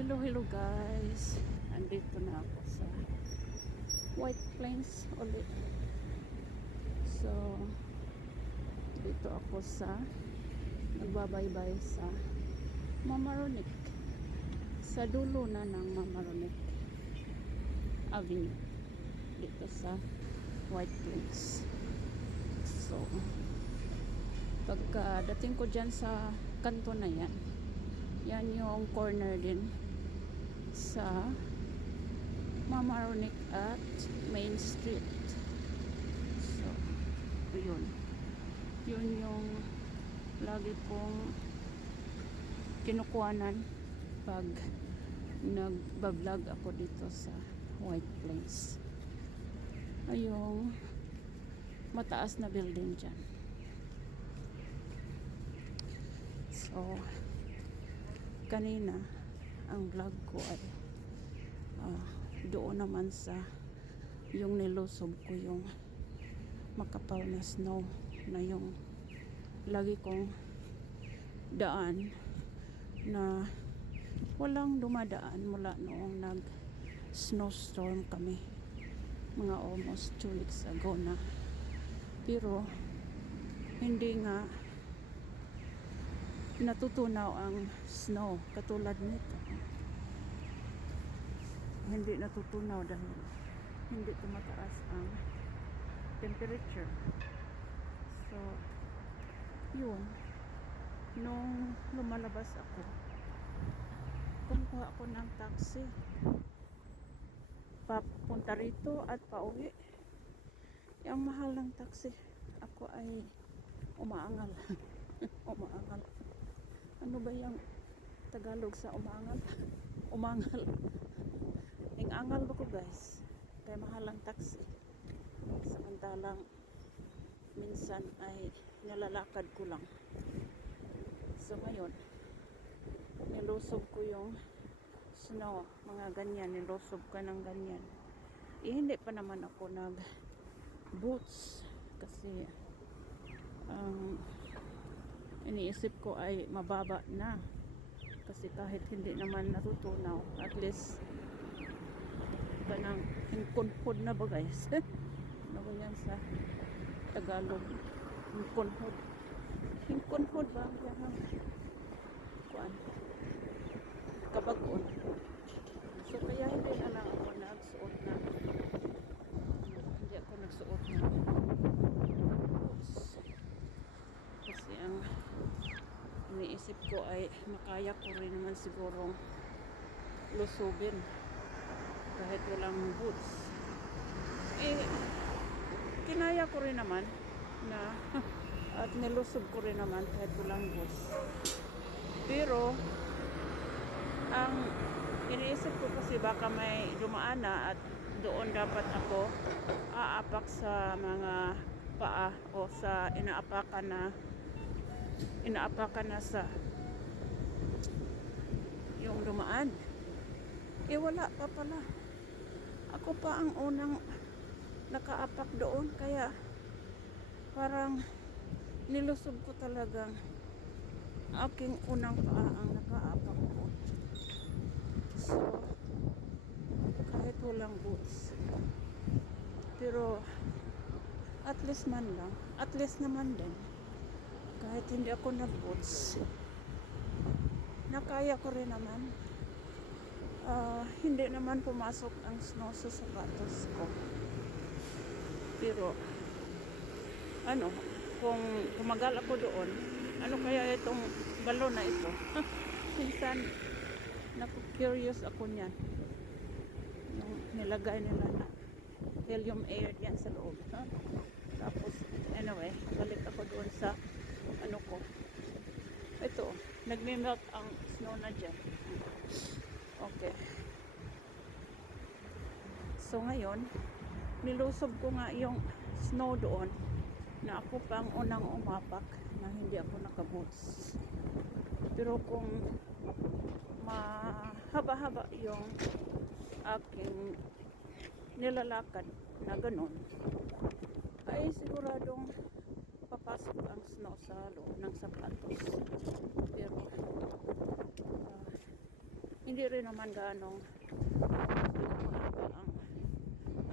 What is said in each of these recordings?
Hello guys. Andito na ako sa White Plains ulit. So, dito ako sa nagbabaybay sa Mamaroneck. Sa dulo na ng Mamaroneck Avenue. Dito sa White Plains. So, pagka dating ko dyan sa kanto na yan, yan yung corner din sa Mamaroneck at Main Street. So, yun yung lagi kong kinukuhanan pag nagbablog ako dito sa White Plains. Ayong mataas na building dyan. So, kanina ang vlog ko ay doon naman sa yung nilusob ko yung makapal na snow na yung lagi kong daan na walang dumadaan mula noong nag snowstorm kami mga almost 2 weeks ago na, pero hindi nga natutunaw ang snow katulad nito. Hindi natutunaw dahil hindi tumataas ang temperature. So, yun, nung lumalabas ako, kumuha ako ng taxi papunta rito at pauwi. Yung mahal ng taxi, ako ay umaangal. Umaangal. Ano ba yung Tagalog sa umangal? Umangal. Ingangal ba ko guys? Kaya mahal ang taxi. Samantalang minsan ay nilalakad ko lang. So ngayon, nilusob ko yung snow. Mga ganyan, nilusob ka ng ganyan. Hindi pa naman ako nag boots kasi iniisip ko ay mababa na kasi kahit hindi naman natutunaw, at least kanang hingkunhod na ba guys? Ano ba yan sa Tagalog? Hingkunhod ba ang kuan kabag-on. So kaya hindi na lang ako nagsuot na boots kasi ang iniisip ko ay makaya ko rin naman sigurong lusubin kahit walang boots. Kinaya ko rin naman na at nilusob ko rin naman kahit walang boots. Pero ang iniisip ko kasi baka may dumaan na at doon dapat ako aapak sa mga paa o sa inaapakan na sa yung dumaan. Wala pa pala. Ako pa ang unang nakaapak doon, kaya parang nilusob ko talagang aking unang paa ang nakaapak ko. So, kahit walang boots. Pero at least naman din kahit hindi ako nag-boots, nakaya ko rin naman. Hindi naman pumasok ang snow sa sapatos ko. Pero kung kumagal ako doon, ano kaya itong balon na ito? Minsan naku-curious ako niyan. Yung nilagay nila na helium air diyan sa loob. Tapos anyway, balik ako doon sa ko. Ito, nagme-melt ang snow na dyan. Okay. So ngayon, nilusob ko nga yung snow doon na ako pang unang umapak na hindi ako naka-boots. Pero kung mahaba-haba yung aking nilalakad na ganun, ay siguradong papasok ang snow sa loob ng sapatos. Pero hindi hindi rin naman gaanong maaga ang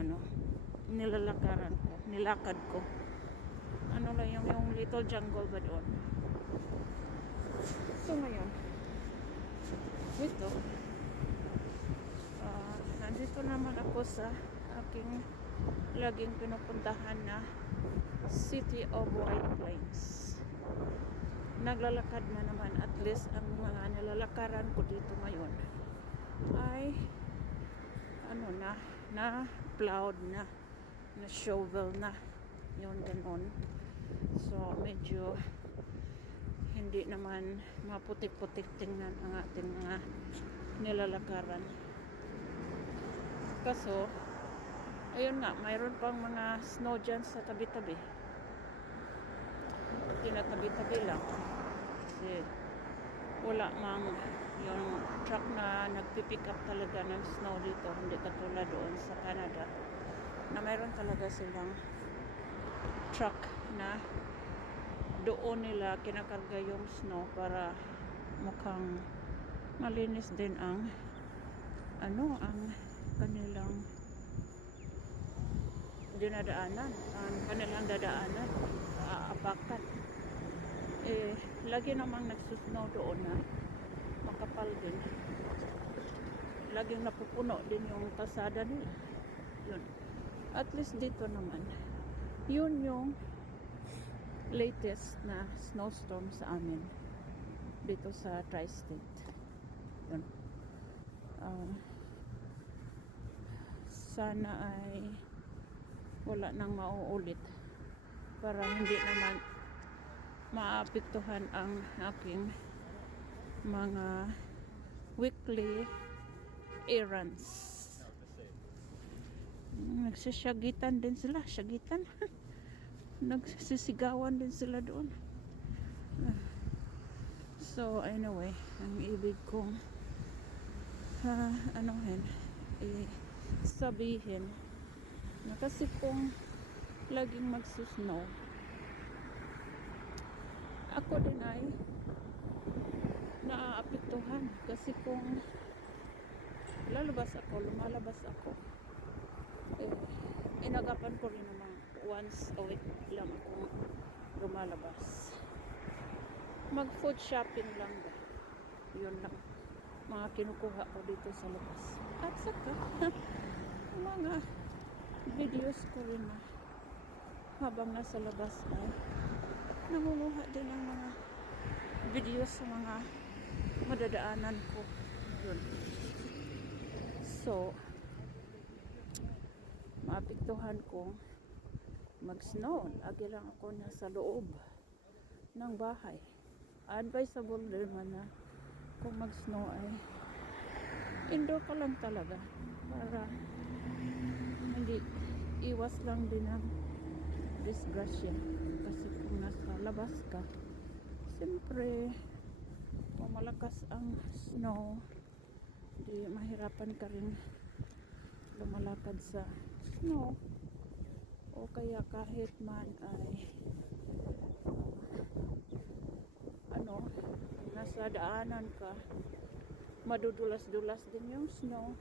ano, nilalakaran ko, nilakad ko. Ano lang yung little jungle ba doon. So ngayon, ito, nandito naman ako sa aking laging pinupuntahan na City of White Plains. Naglalakad na naman, at least ang mga nilalakaran ko dito ngayon ay ano na plowed na shovel na yun, ganon. So medyo hindi naman maputik-putik tingnan ang ating mga nilalakaran. Kaso ayun nga, mayroon pang mga snow dyan sa tabi-tabi. Tinatabi-tabi lang kasi wala mang yung truck na nagpipick up talaga ng snow dito, hindi katulad doon sa Canada na mayroon talaga silang truck na doon nila kinakarga yung snow para mukhang malinis din ang ang kanilang dinadaanan, ang kanilang dadaanan, aapakan. Lagi namang nagsusnow doon na makapal din. Laging napupuno din yung kalsada nila. Yun. At least dito naman, yun yung latest na snowstorm sa amin dito sa Tri-State. Yun. Sana ay wala nang mauulit para hindi naman maapektuhan ang aking mga weekly errands. Nagsisyagitan din sila, syagitan. Nagsisigawan din sila doon. So anyway, ang ibig kong sabihin na kasi kung laging magsusnow, ako din ay naaapektuhan kasi kung lumalabas ako, inagapan ko rin naman once a week lang akong lumalabas. Mag food shopping lang ba, yun lang mga kinukuha ko dito sa labas. At saka mga videos ko rin na habang nasa labas ay nangunguha din ang mga videos sa mga madadaanan ko. Yun. So maapektuhan kong mag-snow. Lagi lang ako nasa loob ng bahay. Advisable din man na kung mag-snow ay indoor ka lang talaga para hindi iwas lang din ang disgrasya. Kasi kung nasa labas ka, siyempre kung malakas ang snow, di mahirapan ka rin lumalakad sa snow, o kaya kahit man ay nasa daanan ka, madudulas-dulas din yung snow,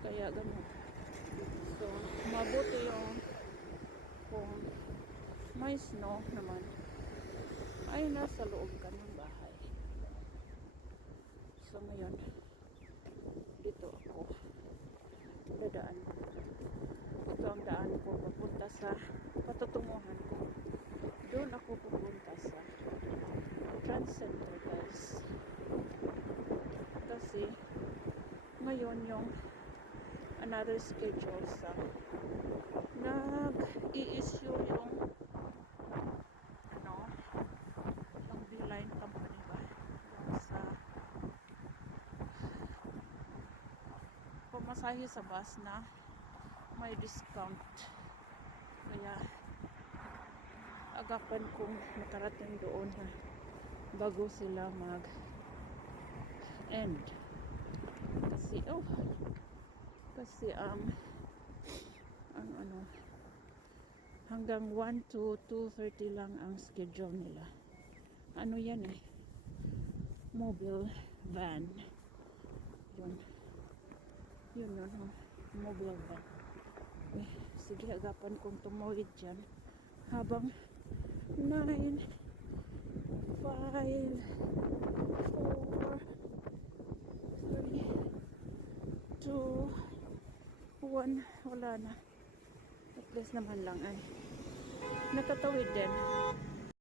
kaya ganun. So mabuti yung kung may snow naman ay nasa loob ka ng bahay. So ngayon dito ako dadaan. Ito ang daan ko papunta sa patutunguhan ko. Doon ako pupunta sa Trans Center, guys. Kasi ngayon yung another schedule sa nag-i-issue yung yung Beeline company ba yung sa pamasahe sa bus na may discount. Kaya agapan kong makarating doon na bago sila mag-end. Kasi hanggang 1 to 2:30 lang ang schedule nila. Yan mobile van. Yun. Yun yun. Oh. Mobile van. Eh, sige, agapan kong tumawid dyan. Habang 9, 5, 4, 3, 2, 1. Wala na. At least naman lang ay nakatawid din.